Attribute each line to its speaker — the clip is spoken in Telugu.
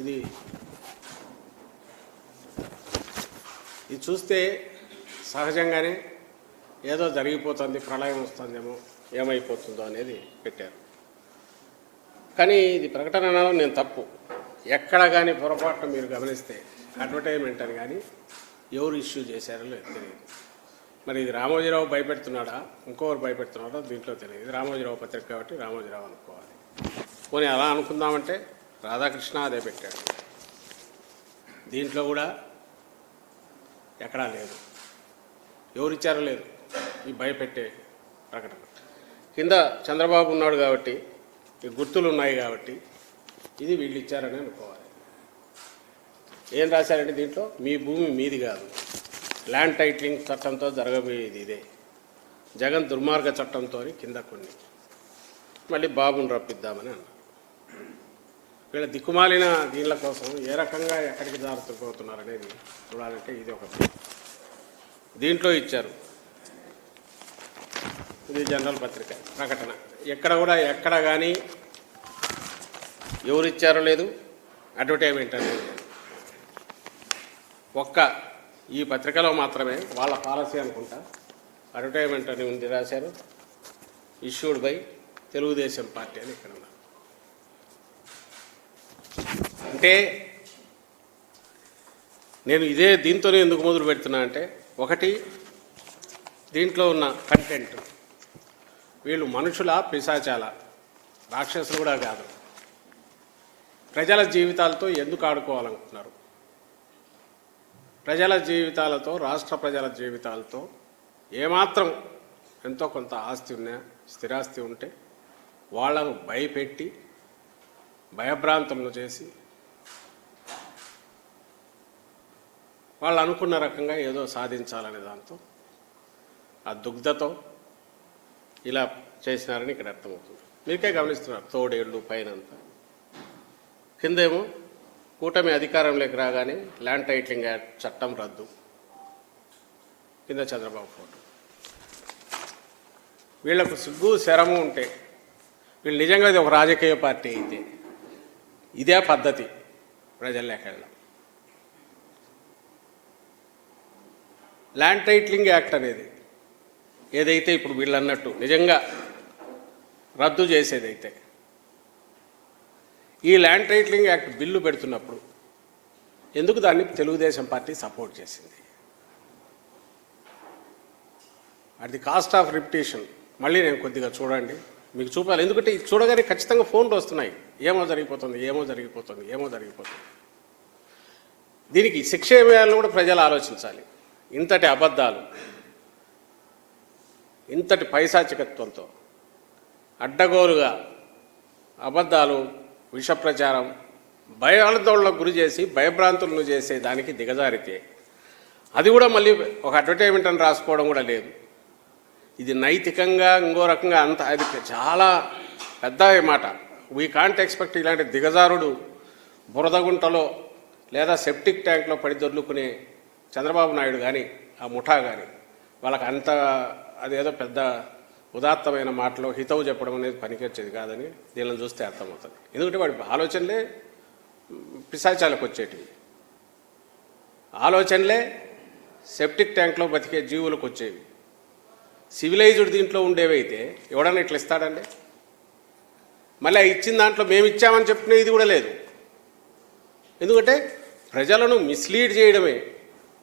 Speaker 1: ఇది. ఇది చూస్తే సహజంగానే ఏదో జరిగిపోతుంది ప్రళయం వస్తుందేమో ఏమైపోతుందో అనేది పెట్టారు. కానీ ఇది ప్రకటన అనడం నేను తప్పు. ఎక్కడ కానీ పొరపాటున మీరు గమనిస్తే అడ్వర్టైజ్మెంట్ అని కానీ ఎవరు ఇష్యూ చేశారో లేదు తెలియదు. మరి ఇది రామోజీరావు భయపెడుతున్నాడా? ఇంకొకరు భయపెడుతున్నాడా? దీంట్లో తెలియదు. ఇది రామోజీరావు పత్రిక కాబట్టి రామోజీరావు అనుకోవాలి. పోనీ అలా అనుకుందామంటే రాధాకృష్ణ అదే పెట్టాడు దీంట్లో కూడా ఎక్కడా లేదు. ఎవరిచ్చారో లేదు ఈ భయపెట్టే ప్రకటన. కింద చంద్రబాబు ఉన్నాడు కాబట్టి ఈ గుర్తులు ఉన్నాయి కాబట్టి ఇది వీళ్ళు ఇచ్చారని అనుకోవాలి. ఏం రాశారంటే దీంట్లో మీ భూమి మీది కాదు. ల్యాండ్ టైటిలింగ్ చట్టంతో జరగబోయేది ఇదే. జగన్ దుర్మార్గ చట్టంతో కింద కొన్ని. మళ్ళీ బాబుని రప్పిద్దామని అన్నారు. వీళ్ళ దిక్కుమాలిన దీనిల కోసం ఏ రకంగా ఎక్కడికి జారుతుపోతున్నారు అనేది చూడాలంటే ఇది ఒక దీంట్లో ఇచ్చారు. ఇది జనరల్ పత్రిక ప్రకటన. ఎక్కడ కూడా ఎక్కడ కానీ ఎవరిచ్చారో లేదు అడ్వర్టైజ్మెంట్ అనేది ఒక్క ఈ పత్రికలో మాత్రమే వాళ్ళ పాలసీ అనుకుంటా అడ్వర్టైజ్మెంట్ అని ఉంది రాశారు ఇష్యూడ్ బై తెలుగుదేశం పార్టీ అని ఇక్కడ ఉన్నారు అంటే నేను ఇదే దీంతోనే ఎందుకు మొదలు పెడుతున్నా అంటే ఒకటి దీంట్లో ఉన్న కంటెంట్ వీళ్ళు మనుషుల పిశాచాల రాక్షసులు కూడా కాదు. ప్రజల జీవితాలతో ఎందుకు ఆడుకోవాలనుకుంటున్నారు? ప్రజల జీవితాలతో రాష్ట్ర ప్రజల జీవితాలతో ఏమాత్రం ఎంతో కొంత ఆస్తి ఉన్నా స్థిరాస్తి ఉంటే వాళ్ళను భయపెట్టి భయభ్రాంతులను చేసి వాళ్ళు అనుకున్న రకంగా ఏదో సాధించాలనే దాంతో ఆ దుగ్ధతో ఇలా చేసినారని ఇక్కడ అర్థమవుతుంది. మీకే గమనిస్తున్నారు తోడేళ్ళు పైన అంతా కిందేమో కూటమి అధికారంలోకి రాగానే ల్యాండ్ టైట్లింగ్ యాక్ట్ చట్టం రద్దు. కింద చంద్రబాబు ఫోటో. వీళ్ళకు సిగ్గు శరము ఉంటే వీళ్ళు నిజంగా ఇది ఒక రాజకీయ పార్టీ అయితే ఇదే పద్ధతి ప్రజల్లోకి వెళ్ళడం. ల్యాండ్ టైట్లింగ్ యాక్ట్ అనేది. ఏదైతే ఇప్పుడు వీళ్ళు అన్నట్టు నిజంగా రద్దు చేసేదైతే. ఈ ల్యాండ్ టైట్లింగ్ యాక్ట్ బిల్లు పెడుతున్నప్పుడు ఎందుకు దాన్ని తెలుగుదేశం పార్టీ సపోర్ట్ చేసింది? At the cost of repetition మళ్ళీ నేను కొద్దిగా చూడండి. మీకు చూపాలి. ఎందుకంటే చూడగానే ఖచ్చితంగా ఫోన్లు వస్తున్నాయి. ఏమో జరిగిపోతుంది ఏమో జరిగిపోతుంది ఏమో జరిగిపోతుంది. దీనికి శిక్ష ఏమేయాలని కూడా ప్రజలు ఆలోచించాలి. ఇంతటి అబద్ధాలు ఇంతటి పైశాచికత్వంతో అడ్డగోలుగా అబద్ధాలు విషప్రచారం భయాందోళనకు గురి చేసి భయభ్రాంతులను చేసే దానికి దిగజారితే అది కూడా మళ్ళీ ఒక అడ్వర్టైజ్మెంట్ అని రాసుకోవడం కూడా లేదు. ఇది నైతికంగా ఇంకో రకంగా అంత అది చాలా పెద్ద మాట. వీ కాంట్ ఎక్స్పెక్ట్ ఇలాంటి దిగజారుడు బురదగుంటలో లేదా సెప్టిక్ ట్యాంక్లో పడి దొర్లుకునే చంద్రబాబు నాయుడు కానీ ఆ ముఠా కానీ వాళ్ళకి అంత అదేదో పెద్ద ఉదాత్తమైన మాటలో హితవు చెప్పడం అనేది పనికొచ్చేది కాదని దీనిని చూస్తే అర్థమవుతుంది. ఎందుకంటే వాడి ఆలోచనలే పిశాచాలకు వచ్చేటివి. ఆలోచనలే సెప్టిక్ ట్యాంక్లో బతికే జీవులకు వచ్చేవి. సివిలైజ్డ్ దీంట్లో ఉండేవైతే ఎవడన్నా ఇట్లా ఇస్తాడండి? మళ్ళీ ఇచ్చిన దాంట్లో మేము ఇచ్చామని చెప్పిన ఇది కూడా లేదు. ఎందుకంటే ప్రజలను మిస్లీడ్ చేయడమే.